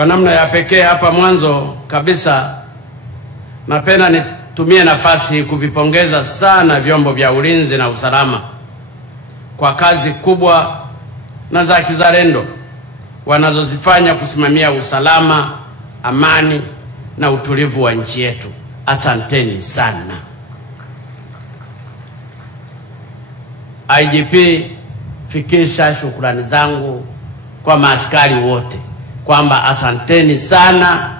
Kwa namna ya pekee hapa mwanzo kabisa napenda nitumie nafasi hii kuvipongeza sana vyombo vya ulinzi na usalama kwa kazi kubwa na za kizalendo wanazozifanya kusimamia usalama, amani na utulivu wa nchi yetu. Asanteni sana. IGP, fikisha shukrani zangu kwa maaskari wote kwamba asanteni sana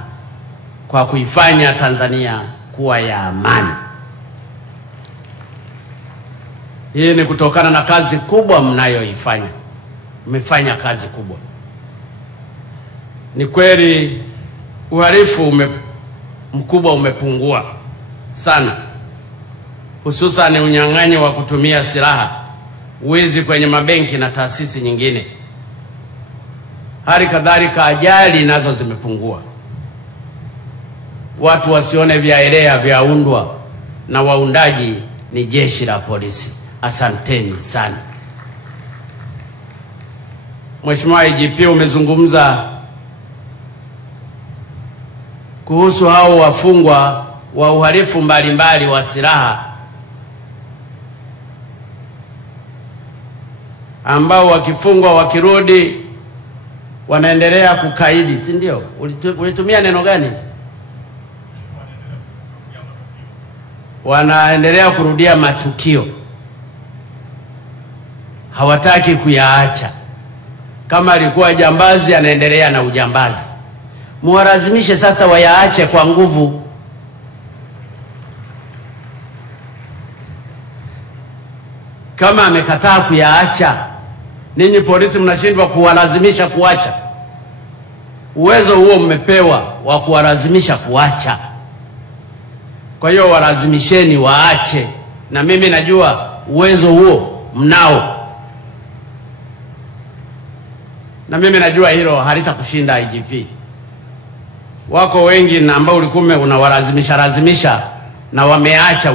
kwa kuifanya Tanzania kuwa ya amani. Hii ni kutokana na kazi kubwa mnayoifanya. Mmefanya kazi kubwa. Ni kweli uhalifu mkubwa umepungua sana, hususan unyang'anyi wa kutumia silaha, wizi kwenye mabenki na taasisi nyingine. Hali kadhalika ajali nazo zimepungua. Watu wasione vyaelea vyaundwa na waundaji ni jeshi la polisi. Asanteni sana. Mheshimiwa IGP, umezungumza kuhusu hao wafungwa wa uhalifu mbalimbali wa silaha ambao wakifungwa wakirudi wanaendelea kukaidi, si ndio? Ulitumia neno gani? Wanaendelea kurudia matukio. Hawataki kuyaacha. Kama alikuwa jambazi anaendelea na ujambazi. Muwalazimishe sasa wayaache kwa nguvu. Kama amekataa kuyaacha, ninyi polisi mnashindwa kuwalazimisha kuacha. Uwezo huo mmepewa wa kuwalazimisha kuacha. Kwa hiyo walazimisheni waache, na mimi najua uwezo huo mnao. Na mimi najua hilo halitakushinda IGP. Wako wengi na ambao ulikuwa unawalazimisha na wameacha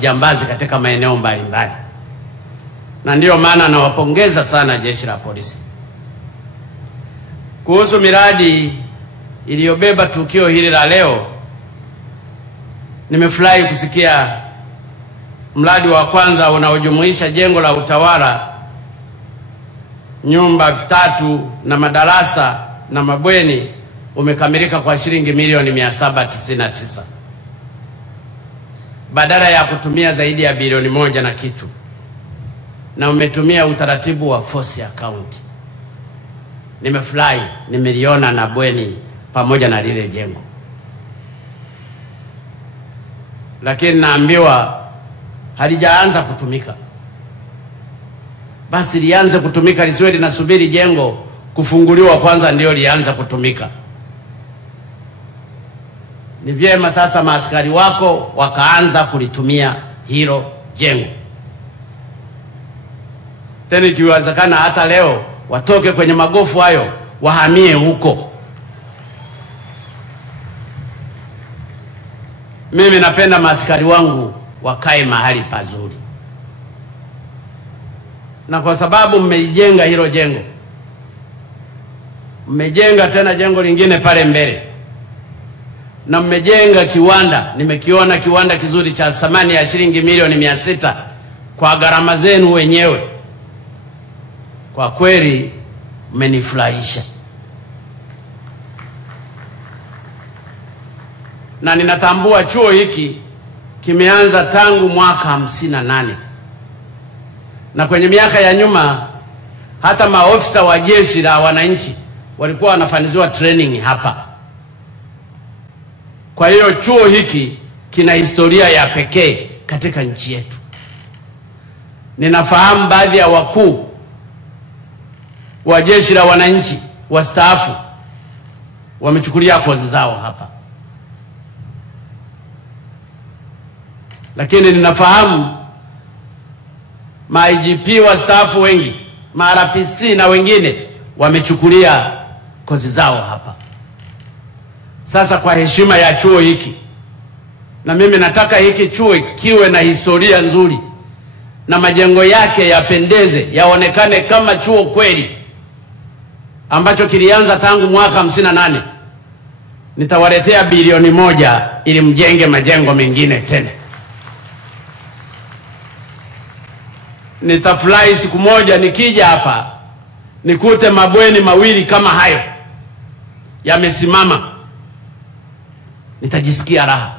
jambazi katika maeneo mbalimbali. Na ndio maana nawapongeza sana jeshi la polisi. Kuhusu miradi iliyobeba tukio hili la leo, nimefurahi kusikia mradi wa kwanza unaojumuisha jengo la utawala, nyumba 3 na madarasa na mabweni umekamilika kwa shilingi milioni 799. Badala ya kutumia zaidi ya bilioni 1 na kitu. Na umetumia utaratibu wa force account. Nimefurahi, nimeliona na bweni pamoja na lile jengo. Lakini naambiwa halijaanza kutumika. Basi lianze kutumika, lisiwe linasubiri jengo kufunguliwa kwanza ndio lianze kutumika. Ni vyema sasa maaskari wako wakaanza kulitumia hilo jengo. Tena ikiwezekana hata leo watoke kwenye magofu hayo wahamie huko. Mimi napenda maaskari wangu wakae mahali pazuri. Na kwa sababu mmeijenga hilo jengo, mmejenga tena jengo lingine pale mbele, na mmejenga kiwanda, nimekiona kiwanda kizuri cha thamani ya shilingi milioni 600 kwa gharama zenu wenyewe. Kwa kweli mmenifurahisha. Na ninatambua chuo hiki kimeanza tangu mwaka 58. Na kwenye miaka ya nyuma hata maofisa wa jeshi la wananchi walikuwa wanafanyiziwa training hapa. Kwa hiyo chuo hiki kina historia ya pekee katika nchi yetu. Ninafahamu baadhi ya wakuu wa jeshi la wananchi wastaafu wamechukulia kozi zao hapa. Lakini ninafahamu ma-IGP wastaafu wengi, ma-RPC na wengine wamechukulia kozi zao hapa. Sasa kwa heshima ya chuo hiki, na mimi nataka hiki chuo kiwe na historia nzuri na majengo yake yapendeze, yaonekane kama chuo kweli ambacho kilianza tangu mwaka 58 nitawaletea bilioni 1 ili mjenge majengo mengine tena. Nitafurahi siku moja nikija hapa nikute mabweni mawili kama hayo yamesimama, nitajisikia raha.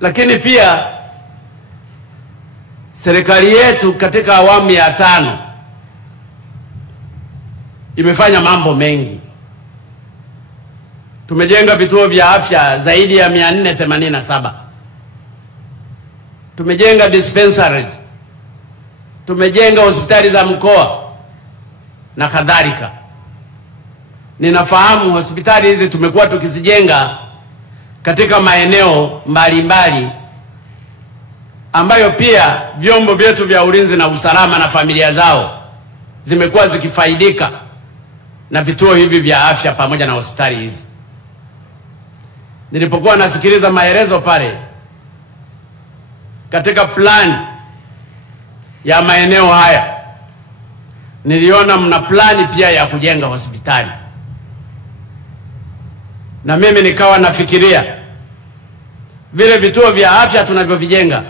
Lakini pia serikali yetu katika awamu ya 5 imefanya mambo mengi. Tumejenga vituo vya afya zaidi ya 487. Tumejenga dispensaries. Tumejenga hospitali za mkoa na kadhalika. Ninafahamu hospitali hizi tumekuwa tukizijenga katika maeneo mbalimbali ambayo pia vyombo vyetu vya ulinzi na usalama na familia zao zimekuwa zikifaidika na vituo hivi vya afya pamoja na hospitali hizi. Nilipokuwa nasikiliza maelezo pale katika plan ya maeneo haya, niliona mna plani pia ya kujenga hospitali. Na mimi nikawa nafikiria vile vituo vya afya tunavyovijenga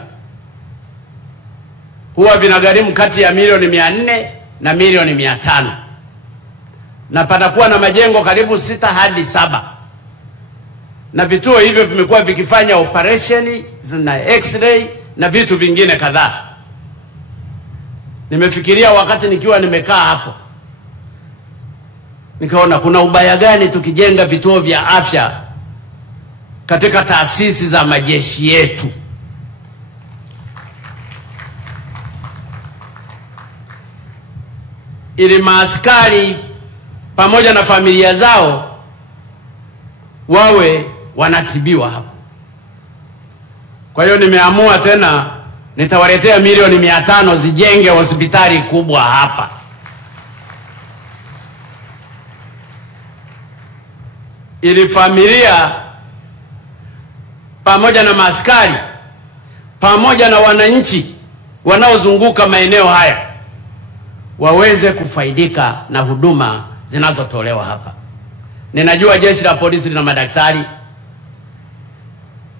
huwa vinagharimu kati ya milioni 400 na milioni 500. Na patakuwa na majengo karibu 6 hadi 7. Na vituo hivyo vimekuwa vikifanya operation na x-ray na vitu vingine kadhaa. Nimefikiria wakati nikiwa nimekaa hapo, nikaona kuna ubaya gani tukijenga vituo vya afya katika taasisi za majeshi yetu. Ili maaskari pamoja na familia zao wawe wanatibiwa hapo. Kwa hiyo nimeamua tena nitawaletea milioni 500 zijenge hospitali kubwa hapa. Ili familia pamoja na maaskari pamoja na wananchi wanaozunguka maeneo haya waweze kufaidika na huduma zinazotolewa hapa. Ninajua jeshi la polisi lina madaktari.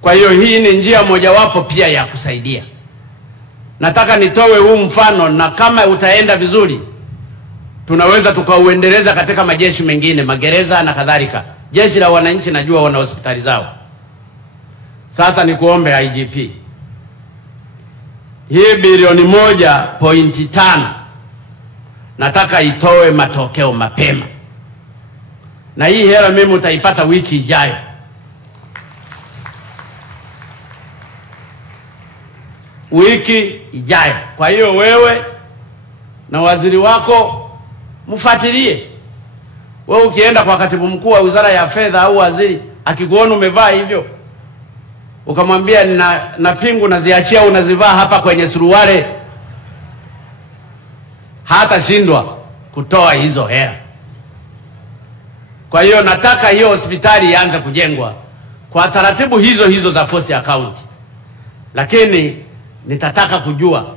Kwa hiyo hii ni njia mojawapo pia ya kusaidia. Nataka nitowe huu mfano, na kama utaenda vizuri tunaweza tukauendeleza katika majeshi mengine, magereza na kadhalika. Jeshi la wananchi najua wana hospitali zao. Sasa nikuombe IGP, hii bilioni 1.5 nataka itoe matokeo mapema. Na hii hela mimi utaipata wiki ijayo. Wiki ijayo. Kwa hiyo wewe na waziri wako mfuatilie. Wewe ukienda kwa katibu mkuu wa Wizara ya Fedha au waziri akikuona umevaa hivyo, ukamwambia na pingu naziachia unazivaa hapa kwenye suruale, hata shindwa kutoa hizo hela. Kwa hiyo nataka hiyo hospitali ianze kujengwa kwa taratibu hizo za force account. Lakini nitataka kujua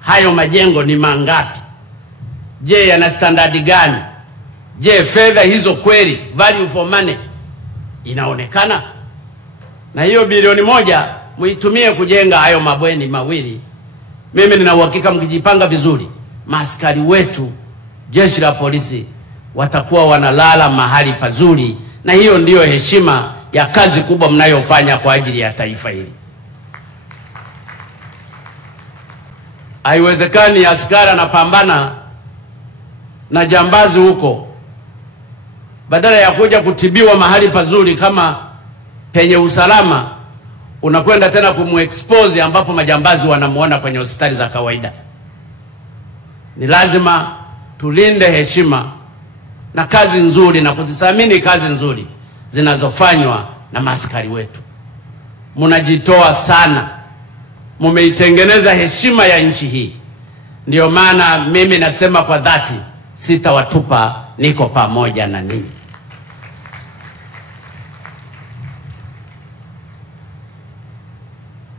hayo majengo ni mangapi. Je, yana standard gani? Je, fedha hizo kweli value for money inaonekana? Na hiyo bilioni 1 muitumie kujenga hayo mabweni mawili. Mimi nina uhakika mkijipanga vizuri, maaskari wetu jeshi la polisi watakuwa wanalala mahali pazuri, na hiyo ndiyo heshima ya kazi kubwa mnayofanya kwa ajili ya taifa hili. Haiwezekani askari anapambana na jambazi huko, badala ya kuja kutibiwa mahali pazuri kama penye usalama, unakwenda tena kumuexpose ambapo majambazi wanamuona kwenye hospitali za kawaida. Ni lazima tulinde heshima na kazi nzuri na kuzithamini kazi nzuri zinazofanywa na maaskari wetu. Mnajitoa sana. Mumeitengeneza heshima ya nchi hii. Ndio maana mimi nasema kwa dhati, sitawatupa, niko pamoja na ninyi.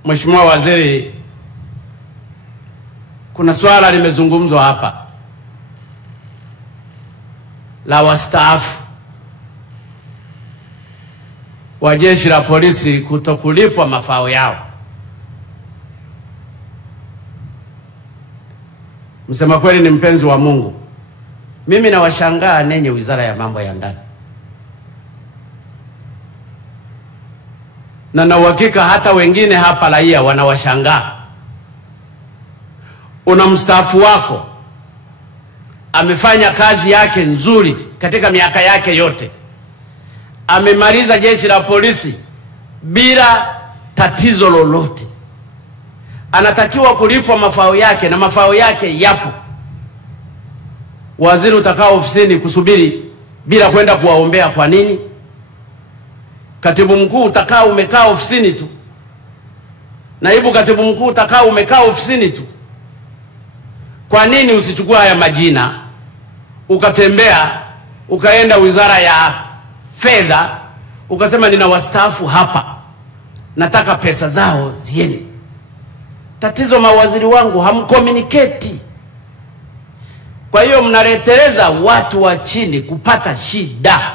Mheshimiwa Waziri, kuna swala limezungumzwa hapa la wastaafu. wa jeshi la polisi kutokulipwa mafao yao. Msema kweli ni mpenzi wa Mungu. Mimi nawashangaa nenye Wizara ya Mambo ya Ndani. Na uhakika hata wengine hapa raia wanawashangaa. Una mstaafu wako amefanya kazi yake nzuri katika miaka yake yote. Amemaliza jeshi la polisi bila tatizo lolote. Anatakiwa kulipwa mafao yake na mafao yake yapo. Waziri utakaa ofisini kusubiri bila kwenda kuwaombea kwa nini? Katibu mkuu utakaa umekaa ofisini tu. Naibu katibu mkuu utakaa umekaa ofisini tu. Kwa nini usichukua haya majina ukatembea ukaenda Wizara ya Fedha ukasema nina wastaafu hapa, nataka pesa zao ziende? Tatizo mawaziri wangu hamcommunicate. Kwa hiyo mnareteleza watu wa chini kupata shida.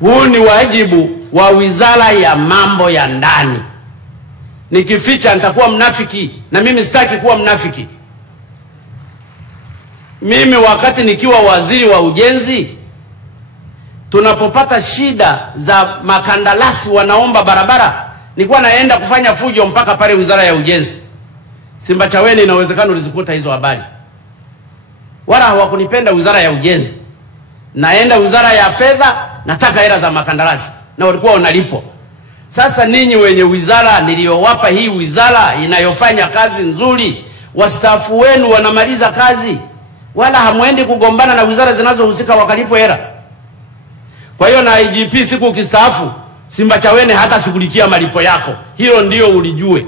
Huu ni wajibu wa Wizara ya Mambo ya Ndani. Nikificha nitakuwa mnafiki, na mimi sitaki kuwa mnafiki. Mimi wakati nikiwa waziri wa ujenzi, tunapopata shida za makandarasi wanaomba barabara, nilikuwa naenda kufanya fujo mpaka pale Wizara ya Ujenzi. Simbachawene inawezekana ulizikuta hizo habari. Wala hawakunipenda Wizara ya Ujenzi. Naenda Wizara ya Fedha, nataka hela za makandarasi, na walikuwa wanalipo. Sasa ninyi wenye wizara niliyowapa hii wizara inayofanya kazi nzuri, wastaafu wenu wanamaliza kazi, wala hamwendi kugombana na wizara zinazohusika wakalipo hela. Kwa hiyo na IGP siku ukistaafu, Simbachawene hata shughulikia malipo yako. Hilo ndio ulijue.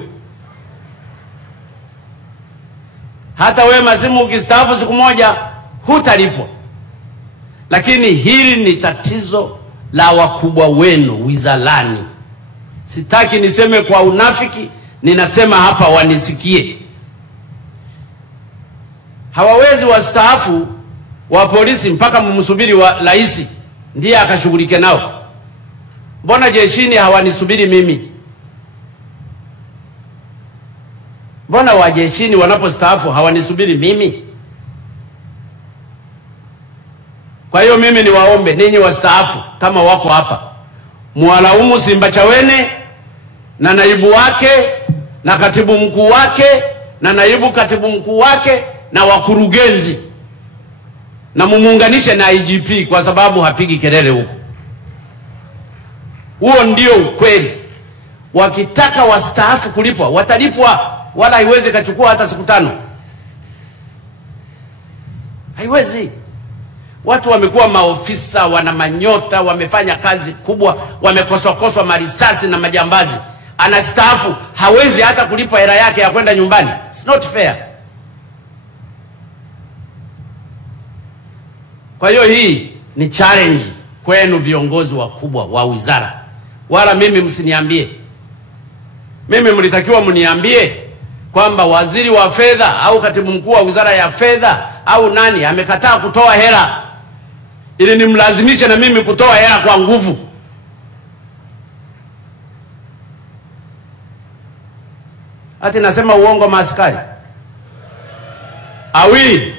Hata wewe Masimu ukistaafu siku moja hutalipwa. Lakini hili ni tatizo la wakubwa wenu wizarani. Sitaki niseme kwa unafiki, ninasema hapa wanisikie. Hawawezi wastaafu wa polisi mpaka mumsubiri wa rais ndiye akashughulike nao. Mbona jeshini hawanisubiri mimi? Mbona wa jeshini wanapostaafu hawanisubiri mimi? Kwa hiyo mimi niwaombe ninyi wastaafu kama wako hapa, muwalaumu Simbachawene na naibu wake na katibu mkuu wake na naibu katibu mkuu wake na wakurugenzi, na mumuunganishe na IGP kwa sababu hapigi kelele huko. Huo ndio ukweli. Wakitaka wastaafu kulipwa, watalipwa, wala haiwezi kachukua hata siku 5. Haiwezi. Watu wamekuwa maofisa, wana manyota, wamefanya kazi kubwa, wamekoswa marisasi na majambazi. Anastaafu, hawezi hata kulipa hela yake ya kwenda nyumbani. It's not fair. Kwa hiyo hii ni challenge kwenu viongozi wakubwa wa wizara. Wala mimi msiniambie. Mimi mlitakiwa mniambie kwamba waziri wa fedha au katibu mkuu wa Wizara ya Fedha au nani amekataa kutoa hela, ili nimlazimishe na mimi kutoa hela kwa nguvu. Ati nasema uongo maaskari? Awi.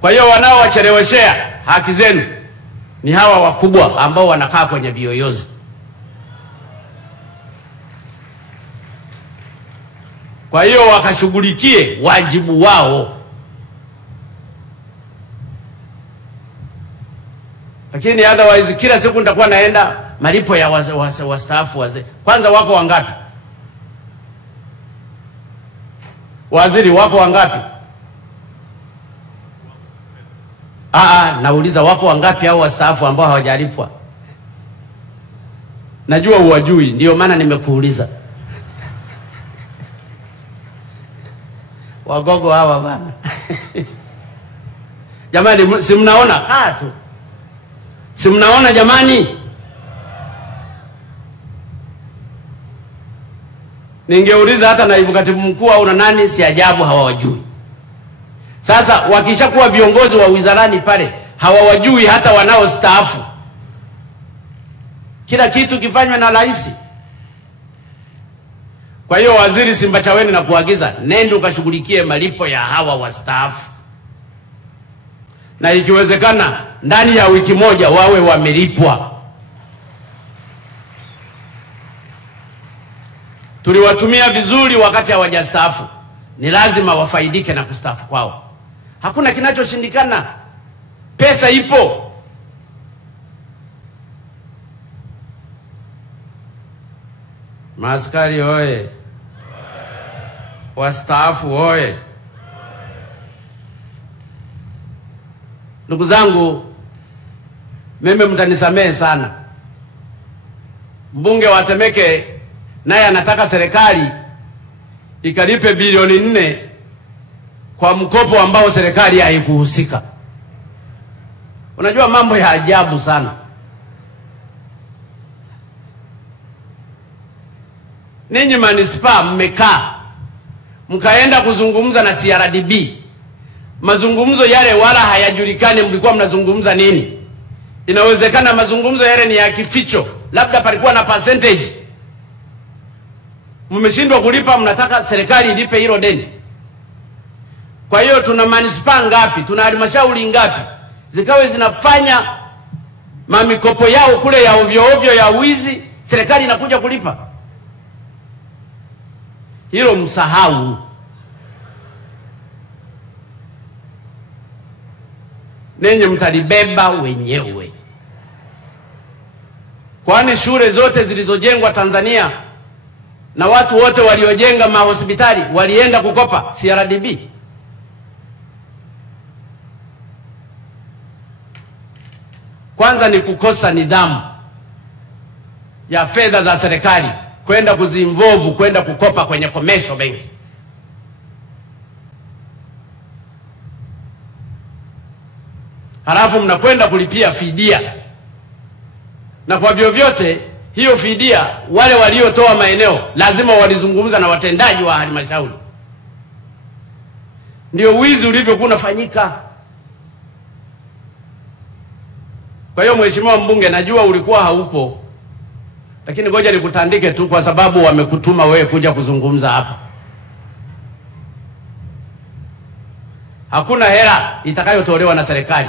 Kwa hiyo wanaowacheleweshea haki zenu ni hawa wakubwa ambao wanakaa kwenye viyoyozi. Kwa hiyo wakashughulikie wajibu wao. Lakini otherwise kila siku nitakuwa naenda malipo ya wastaafu wazee. Kwanza wako wangapi? Waziri wako wangapi? Nauliza wako wangapi hao wastaafu ambao hawajalipwa? Najua uwajui, ndio maana nimekuuliza. Wagogo hawa bana. Jamani, si mnaona? Tu. Si mnaona jamani? Ningeuliza hata naibu katibu mkuu au na nani, si ajabu hawawajui. Sasa wakishakuwa viongozi wa wizarani pale, hawawajui hata wanaostaafu. Kila kitu kifanywe na rais. Kwa hiyo Waziri Simbachawene, na kuagiza nenda ukashughulikie malipo ya hawa wastaafu, na ikiwezekana ndani ya wiki moja wawe wamelipwa. Tuliwatumia vizuri wakati hawajastaafu, ni lazima wafaidike na kustaafu kwao. Hakuna kinachoshindikana, pesa ipo. Maaskari hoye! Wastaafu hoye! Ndugu zangu, mimi mtanisamehe sana. Mbunge wa Temeke naye anataka serikali ikalipe bilioni 4 kwa mkopo ambao serikali haikuhusika. Unajua mambo ya ajabu sana. Ninyi manispaa mmekaa mkaenda kuzungumza na CRDB. Mazungumzo yale wala hayajulikani mlikuwa mnazungumza nini. Inawezekana mazungumzo yale ni ya kificho, labda palikuwa na percentage. Mmeshindwa kulipa, mnataka serikali ilipe hilo deni. Kwa hiyo tuna manispaa ngapi, tuna halmashauri ngapi zikawe zinafanya mamikopo yao kule ya ovyo ovyo ya wizi, serikali inakuja kulipa? Hilo msahau. Nenye mtalibeba wenyewe. Kwani shule zote zilizojengwa Tanzania na watu wote waliojenga mahospitali walienda kukopa CRDB? Kwanza ni kukosa nidhamu ya fedha za serikali, kwenda kuzinvolve, kwenda kukopa kwenye commercial bank. Halafu mnakwenda kulipia fidia. Na kwa vyovyote hiyo fidia, wale waliotoa maeneo lazima walizungumza na watendaji wa halmashauri. Ndio wizi ulivyokuwa unafanyika. Kwa hiyo Mheshimiwa Mbunge, najua ulikuwa haupo, lakini ngoja nikutandike tu, kwa sababu wamekutuma wewe kuja kuzungumza hapa. Hakuna hela itakayotolewa na serikali.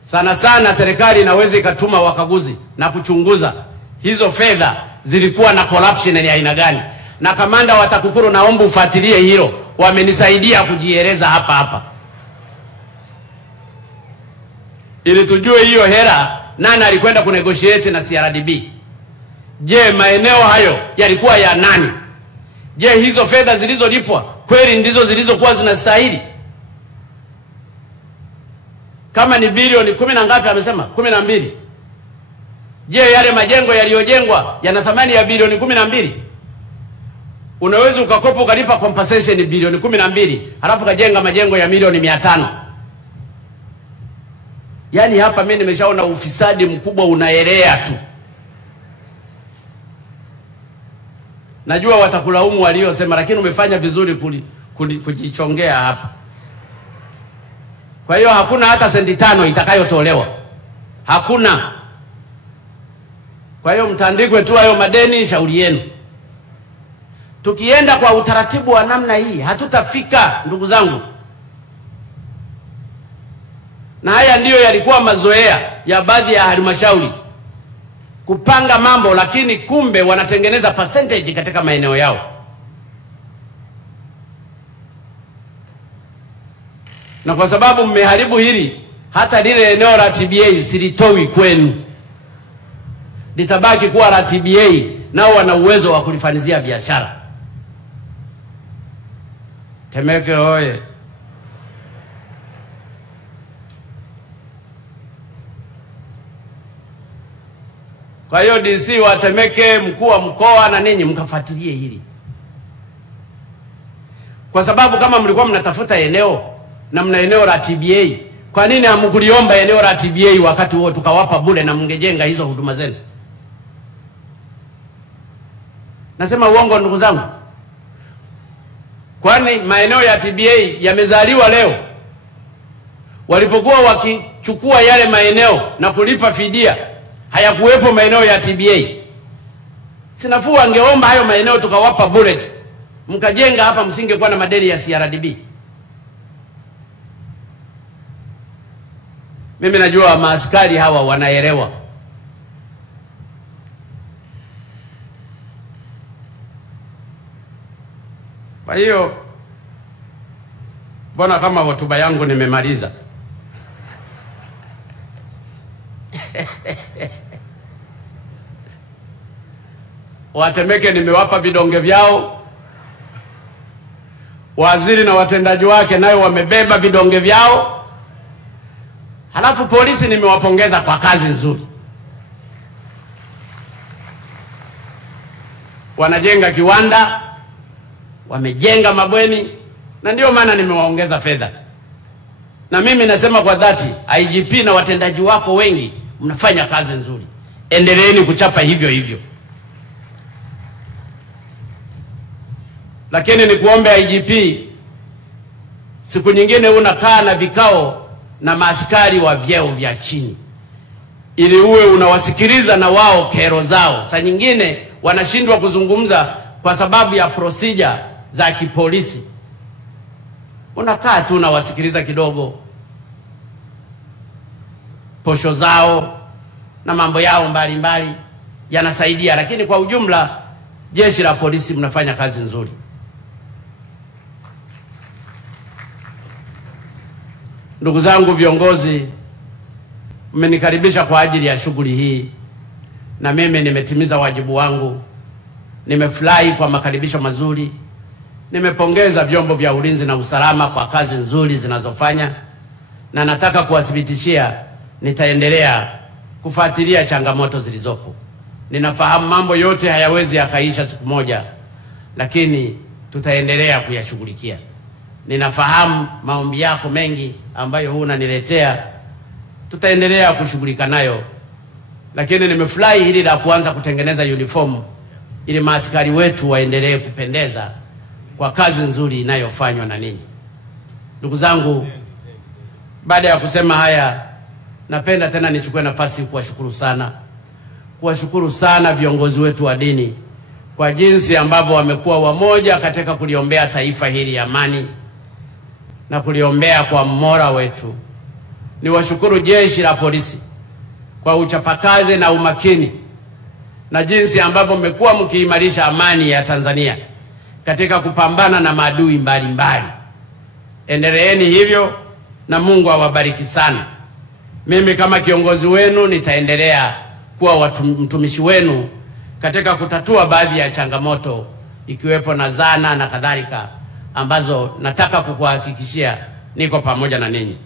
Sana sana serikali inaweza ikatuma wakaguzi na kuchunguza hizo fedha zilikuwa na corruption ya aina gani. Na kamanda wa TAKUKURU, naomba ufuatilie hilo. Wamenisaidia kujieleza hapa ili tujue hiyo hela nani alikwenda kunegotiate na CRDB. Je, maeneo hayo yalikuwa ya nani? Je, hizo fedha zilizolipwa kweli ndizo zilizokuwa zinastahili? Kama ni bilioni 10 na ngapi amesema? 12. Je, yale majengo yaliyojengwa yana thamani ya bilioni 12? Unaweza ukakopa ukalipa compensation bilioni 12, halafu kajenga majengo ya milioni 500. Yaani hapa mimi nimeshaona ufisadi mkubwa unaelea tu. Najua watakulaumu waliosema, lakini umefanya vizuri kujichongea hapa. Kwa hiyo hakuna hata senti 5 itakayotolewa. Hakuna. Kwa hiyo mtandikwe tu hayo madeni, shauri yenu. Tukienda kwa utaratibu wa namna hii hatutafika, ndugu zangu. Na haya ndiyo yalikuwa mazoea ya baadhi ya halmashauri, kupanga mambo lakini kumbe wanatengeneza percentage katika maeneo yao. Na kwa sababu mmeharibu hili, hata lile eneo la TBA silitoi kwenu, litabaki kuwa la TBA, nao wana uwezo wa kulifanyia biashara. Temeke hoye! Kwa hiyo DC wa Temeke, mkuu wa mkoa na ninyi mkafuatilie hili. Kwa sababu kama mlikuwa mnatafuta eneo na mna eneo la TBA, kwa nini hamkuliomba eneo la TBA wakati huo tukawapa bure na mngejenga hizo huduma zenu? Nasema uongo ndugu zangu? Kwani maeneo ya TBA yamezaliwa leo? Walipokuwa kuchukua yale maeneo na kulipa fidia, hayakuwepo maeneo ya TBA. Sinafuu angeomba hayo maeneo tukawapa bure, mkajenga hapa, msingekuwa na madeni ya CRDB. Mimi najua maaskari hawa wanaelewa. Kwa hiyo mbona kama hotuba yangu nimemaliza? Watemeke nimewapa vidonge vyao, waziri na watendaji wake nayo wamebeba vidonge vyao, halafu polisi nimewapongeza kwa kazi nzuri. Wanajenga kiwanda, wamejenga mabweni, na ndio maana nimewaongeza fedha. Na mimi nasema kwa dhati, IGP na watendaji wako wengi mnafanya kazi nzuri, endeleeni kuchapa hivyo hivyo. Lakini nikuombe IGP, siku nyingine unakaa na vikao na maaskari wa vyeo vya chini, ili uwe unawasikiliza na wao kero zao. Saa nyingine wanashindwa kuzungumza kwa sababu ya procedure za kipolisi. Unakaa tu na wasikiliza kidogo, posho zao na mambo yao mbalimbali yanasaidia. Lakini kwa ujumla, jeshi la polisi mnafanya kazi nzuri. Ndugu zangu viongozi, mmenikaribisha kwa ajili ya shughuli hii, na mimi nimetimiza wajibu wangu. Nimefurahi kwa makaribisho mazuri. Nimepongeza vyombo vya ulinzi na usalama kwa kazi nzuri zinazofanya, na nataka kuwathibitishia nitaendelea kufuatilia changamoto zilizopo. Ninafahamu mambo yote hayawezi yakaisha siku moja, lakini tutaendelea kuyashughulikia. Ninafahamu maombi yako mengi ambayo unaniletea, tutaendelea kushughulika nayo. Lakini nimefurahi hili la kuanza kutengeneza uniform ili maaskari wetu waendelee kupendeza kwa kazi nzuri inayofanywa na ninyi. Ndugu zangu, baada ya kusema haya, napenda tena nichukue nafasi kuwashukuru sana viongozi wetu wa dini kwa jinsi ambavyo wamekuwa wamoja katika kuliombea taifa hili amani na kuliombea kwa Mola wetu. Niwashukuru jeshi la polisi kwa uchapakazi na umakini na jinsi ambavyo mmekuwa mkiimarisha amani ya Tanzania katika kupambana na maadui mbalimbali. Endeleeni hivyo na Mungu awabariki sana. Mimi kama kiongozi wenu nitaendelea kuwa mtumishi wenu katika kutatua baadhi ya changamoto, ikiwepo na zana na kadhalika, ambazo nataka kukuhakikishia niko pamoja na ninyi.